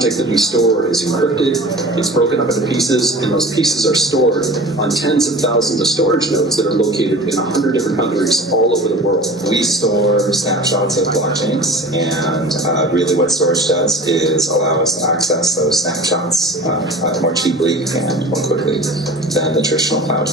object that we store is encrypted, it's broken up into pieces, and those pieces are stored on tens of thousands of storage nodes that are located in 100 different countries all over the world. We store snapshots of blockchains, and really what Storj does is allow us to access those snapshots more cheaply and more quickly than the traditional cloud.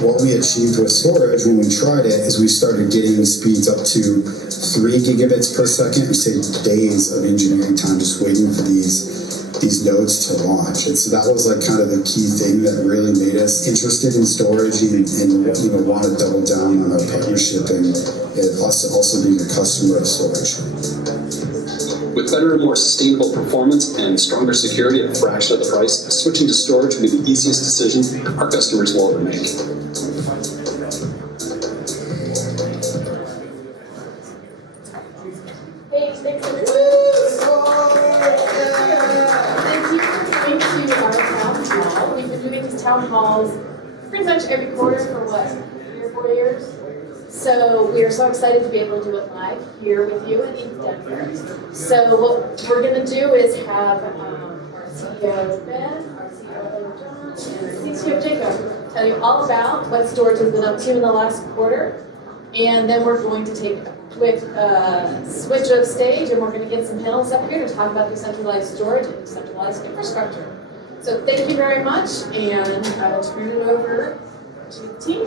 What we achieved with Storj when we tried it is we started getting speeds up to 3 gigabits per second. We saved days of engineering time just waiting for these nodes to launch. And so that was like kind of the key thing that really made us interested in storage and want to double down on our partnership and us also being a customer of Storj. With better and more sustainable performance and stronger security at a fraction of the price, switching to Storj will be the easiest decision our customers will ever make. Hey, thanks everyone. Thank you for coming to our town hall. We've been doing these town halls pretty much every quarter for what, 3 or 4 years? So we are so excited to be able to do it live here with you in ETHDenver. So what we're going to do is have our CEO Ben, our COO John, and CTO Jacob tell you all about what Storj has been up to in the last quarter. And then we're going to take a quick switch of stage, and we're going to get some panels up here to talk about decentralized storage and decentralized infrastructure. So thank you very much, and I will turn it over to the team.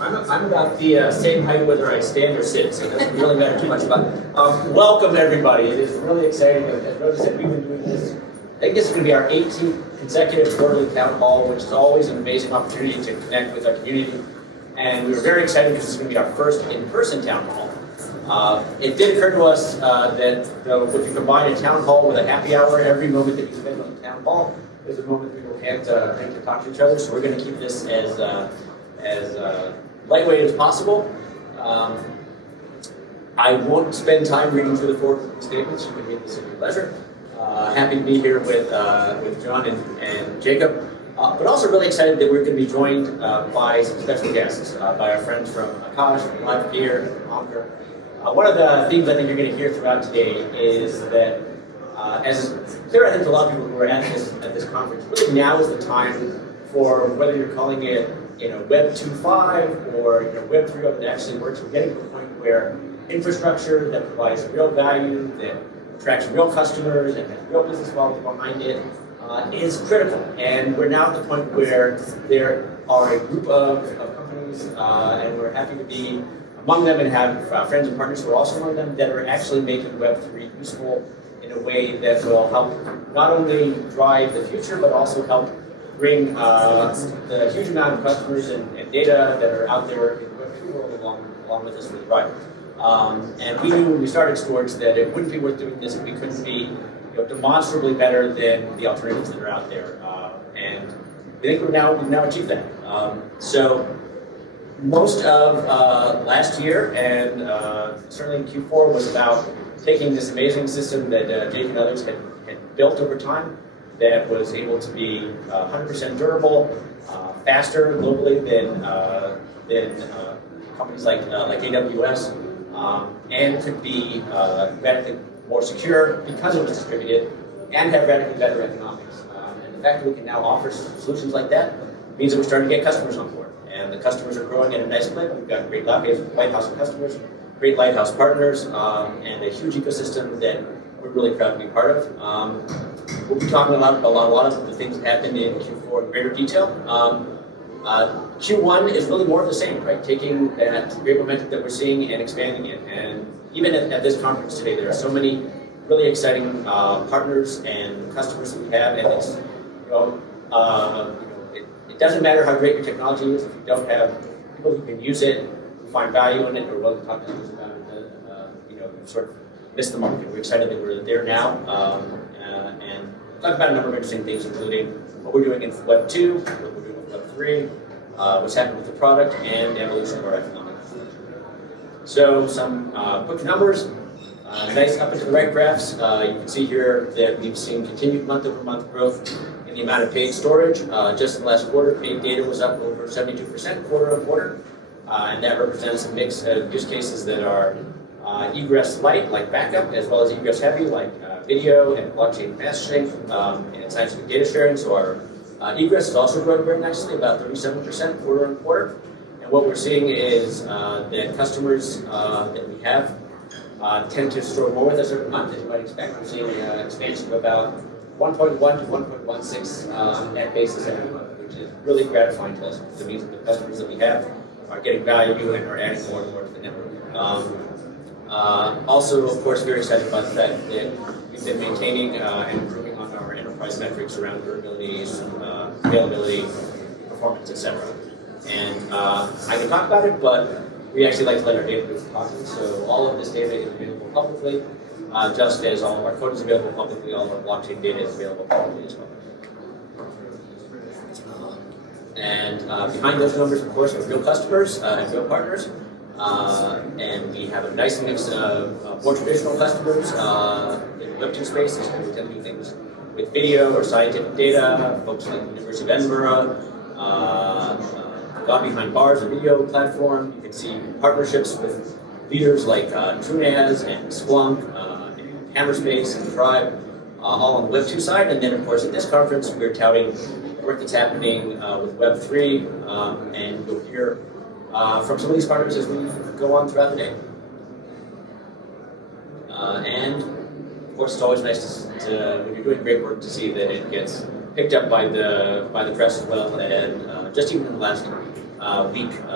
I'm about the same height whether I stand or sit, so it doesn't really matter too much about it. Welcome everybody. It is really exciting. As Rhoda said, we've been doing this. I think this is going to be our 18th consecutive quarterly town hall, which is always an amazing opportunity to connect with our community. And we were very excited because this is going to be our first in-person town hall. It did occur to us that if you combine a town hall with a happy hour, every moment that you spend on the town hall is a moment that people can't talk to each other. So we're going to keep this as lightweight as possible. I won't spend time reading through the forward statements. You can read this at your leisure. Happy to be here with John and Jacob, but also really excited that we're going to be joined by some special guests, by our friends from Akash, from Live Gear, from Anker. One of the themes I think you're going to hear throughout today is that, as clear I think to a lot of people who are at this conference, really now is the time for whether you're calling it Web 2.5 or Web 3.0 that actually works. We're getting to the point where infrastructure that provides real value, that attracts real customers, and has real business models behind it is critical. And we're now at the point where there are a group of companies, and we're happy to be among them and have friends and partners who are also among them that are actually making Web 3 useful in a way that will help not only drive the future, but also help bring the huge amount of customers and data that are out there in the Web 3 world along with us for the ride. And we knew when we started Storj that it wouldn't be worth doing this if we couldn't be demonstrably better than the alternatives that are out there. And we think we've now achieved that. So most of last year and certainly in Q4 was about taking this amazing system that Jake and others had built over time that was able to be 100% durable, faster globally than companies like AWS, and could be radically more secure because it was distributed and have radically better economics. And the fact that we can now offer solutions like that means that we're starting to get customers on board. And the customers are growing at a nice clip. We've got great Lighthouse customers, great Lighthouse partners, and a huge ecosystem that we're really proud to be part of. We'll be talking about a lot of the things that happened in Q4 in greater detail. Q1 is really more of the same, right? Taking that great momentum that we're seeing and expanding it. And even at this conference today, there are so many really exciting partners and customers that we have, and it's it doesn't matter how great your technology is if you don't have people who can use it, who find value in it, or willing to talk to others about it. You sort of miss the market. We're excited that we're there now, and talk about a number of interesting things, including what we're doing in Web 2, what we're doing with Web 3, what's happened with the product, and the evolution of our economics. So some quick numbers. Nice up and to the right graphs. You can see here that we've seen continued month-over-month growth in in the amount of paid storage. Just in the last quarter, paid data was up over 72% quarter on quarter, and that represents a mix of use cases that are egress light, like backup, as well as egress heavy, like video and blockchain messaging and scientific data sharing. So our egress is also growing very nicely, about 37% quarter on quarter. And what we're seeing is that customers that we have tend to store more with us every month, as you might expect. We're seeing an expansion of about 1.1 to 1.16 on a net basis every month, which is really gratifying to us. It means that the customers that we have are getting value and are adding more and more to the network. Also, of course, very excited about the fact that we've been maintaining and improving on our enterprise metrics around durability, availability, performance, etc. And I can talk about it, but we actually like to let our data do the talking. So all of this data is available publicly, just as all of our code is available publicly, all of our blockchain data is available publicly as well. And behind those numbers, of course, are real customers and real partners. And we have a nice mix of more traditional customers in the Web2 space, who tend to do things with video or scientific data, folks like the University of Edinburgh, behind bars, a video platform. You can see partnerships with leaders like TrueNAS and Splunk, and Hammerspace and Tribe, all on the Web2 side. And then, of course, at this conference, we're touting work that's happening with Web3, and you'll hear from some of these partners as we go on throughout the day. And of course, it's always nice to when you're doing great work to see that it gets picked up by the press as well. And just even in the last week, we've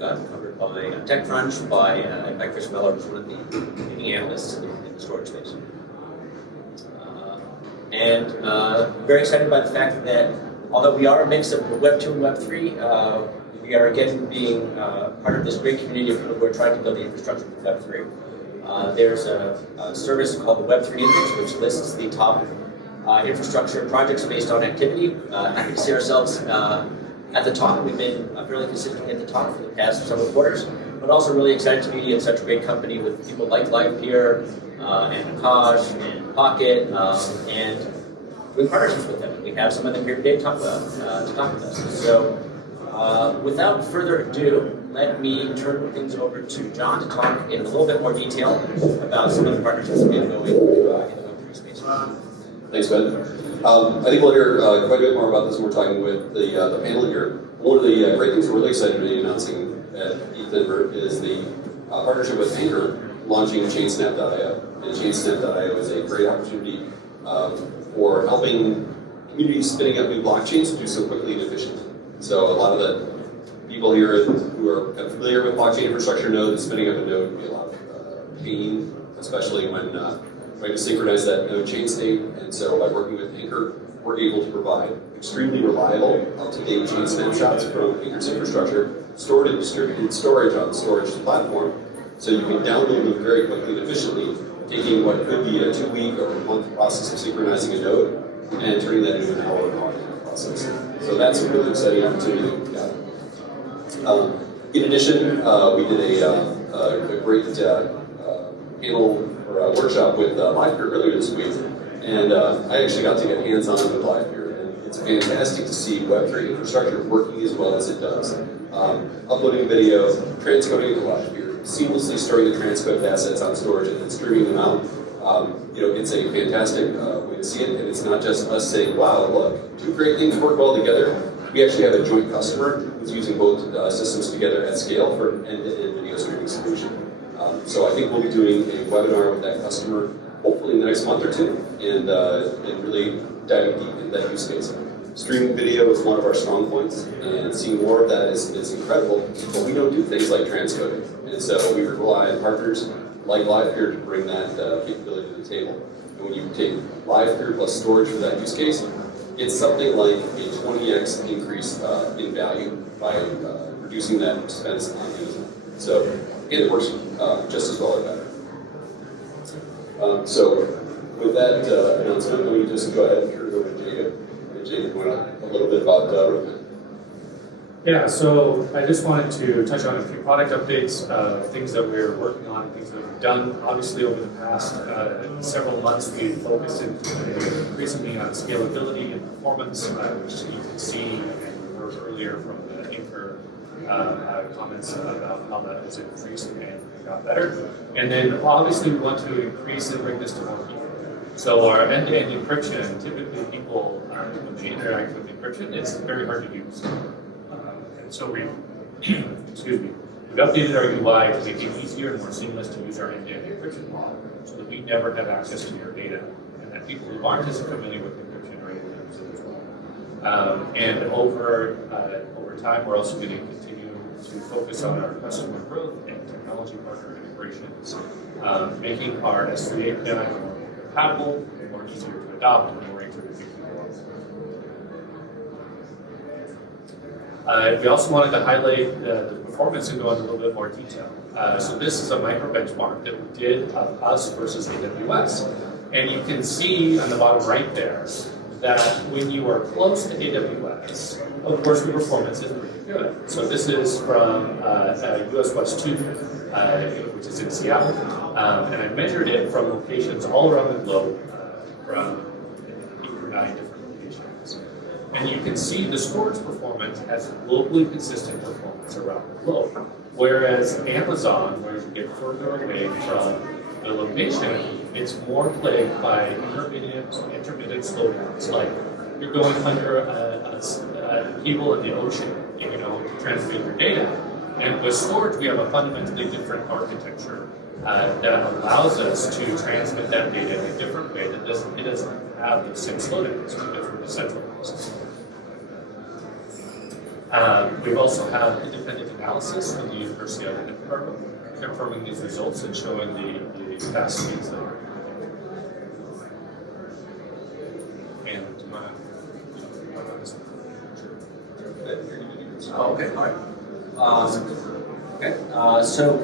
got covered by TechCrunch, by Chris Miller, who's one of the leading analysts in the storage space. And very excited by the fact that although we are a mix of Web 2 and Web 3, we are again being part of this great community of people who are trying to build the infrastructure for Web 3. There's a service called the Web 3 Index, which lists the top infrastructure projects based on activity. Happy to see ourselves at the top. We've been fairly consistently at the top for the past several quarters, but also really excited to be in such a great company with people like LivePeer and Akash and Pocket and doing partnerships with them. We have some of them here today to talk with us. So without further ado, let me turn things over to John to talk in a little bit more detail about some of the partnerships that we have going in the Web3 space. Thanks, Ben. I think we'll hear quite a bit more about this when we're talking with the panel here. One of the great things we're really excited to be announcing at ETHDenver is the partnership with Anchor launching Chainsnap.io. And Chainsnap.io is a great opportunity for helping communities spinning up new blockchains to do so quickly and efficiently. So a lot of the people here who are kind of familiar with blockchain infrastructure know that spinning up a node can be a lot of pain, especially when trying to synchronize that node chain state. And so by working with Anchor, we're able to provide extremely reliable, up-to-date chain snapshots from Anchor's infrastructure, stored in distributed storage on the Storj's platform. So you can download them very quickly and efficiently, taking what could be a 2-week or a month process of synchronizing a node and turning that into an hour-long process. So that's a really exciting opportunity that we've got. In addition, we did a great panel or a workshop with LivePeer earlier this week, and I actually got to get hands-on with LivePeer, and it's fantastic to see Web3 infrastructure working as well as it does. Uploading video, transcoding into LivePeer, seamlessly storing the transcoded assets on Storj, and then streaming them out. It's a fantastic way to see it, and it's not just us saying, wow, look, two great things work well together. We actually have a joint customer who's using both systems together at scale for an end-to-end video streaming solution. So I think we'll be doing a webinar with that customer hopefully in the next month or two, and really diving deep into that use case. Streaming video is one of our strong points, and seeing more of that is incredible, but we don't do things like transcoding. And so we rely on partners like LivePeer to bring that capability to the table. And when you take LivePeer plus Storj for that use case, it's something like a 20x increase in value by reducing that expense on Amazon. So it works just as well or better. So with that announcement, let me just go ahead and turn it over to Jacob. And Jacob went on a little bit about roadmap. Yeah, so I just wanted to touch on a few product updates, things that we're working on, things that we've done. Obviously, over the past several months, we've focused increasingly on scalability and performance, which you can see and heard earlier from the Anchor comments about how that has increased and got better. And then obviously we want to increase and bring this to more people. So our end-to-end encryption, typically people, when they interact with encryption, it's very hard to use. And so we've updated our UI to make it easier and more seamless to use our end-to-end encryption model so that we never have access to your data and that people who aren't as familiar with encryption are able to use it as well. And over time, we're also going to continue to focus on our customer growth and technology partner integrations, making our S3 API more compatible, more easier to adopt, and more easier to use. We also wanted to highlight the performance and go into a little bit more detail. So this is a micro benchmark that we did of us versus AWS. And you can see on the bottom right there that when you are close to AWS, of course the performance is pretty good. So this is from US West 2, which is in Seattle. And I measured it from locations all around the globe, from 8 or 9 different locations. And you can see the Storj performance has globally consistent performance around the globe. Whereas Amazon, where you get further away from the location, it's more plagued by intermittent slowdowns. Like you're going under a cable in the ocean, to transmit your data. And with Storj, we have a fundamentally different architecture that allows us to transmit that data in a different way that it doesn't have the same slowdowns because we're decentralized. We've also had independent analysis from the University of ETHDenver confirming these results and showing the fast speeds that are. And okay, all right. So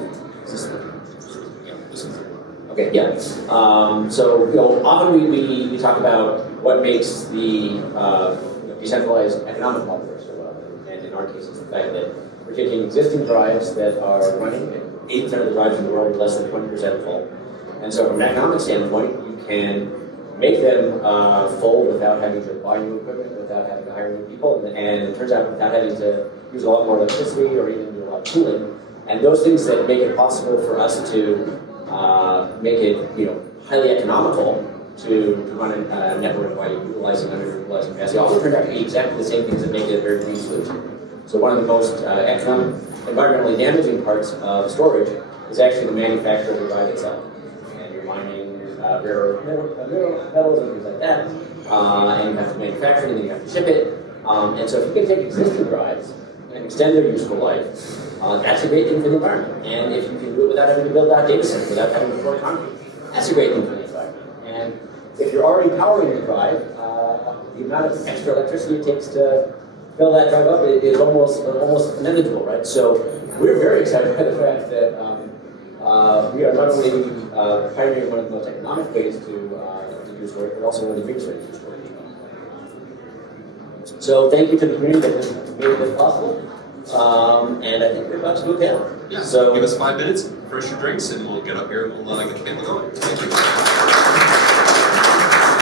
okay, yeah. So often we talk about what makes the decentralized economic model work so well, and in our case, it's the fact that we're taking existing drives that are running. 80% of the drives in the world are less than 20% full, and so from an economic standpoint, you can make them full without having to buy new equipment, without having to hire new people, and it turns out without having to use a lot more electricity or even do a lot of cooling. And those things that make it possible for us to make it, highly economical to run a network by utilizing underutilized capacity also turned out to be exactly the same things that make it a very green solution. So one of the most environmentally damaging parts of storage is actually the manufacture of the drive itself. And you're mining rare metals and things like that, and you have to manufacture it and then you have to ship it. And so if you can take existing drives and extend their useful life, that's a great thing for the environment. And if you can do it without having to build out data centers, without having to pour concrete, that's a great thing for the environment. And if you're already powering the drive, the amount of extra electricity it takes to fill that drive up is almost negligible, right? So we're very excited by the fact that we are not only pioneering one of the most economic ways to use storage, but also one of the greenest ways to use storage. So thank you to the community that has made this possible. And I think we're about to move down. Yeah, so give us 5 minutes, refresh your drinks, and we'll get up here and we'll get the family going. Thank you.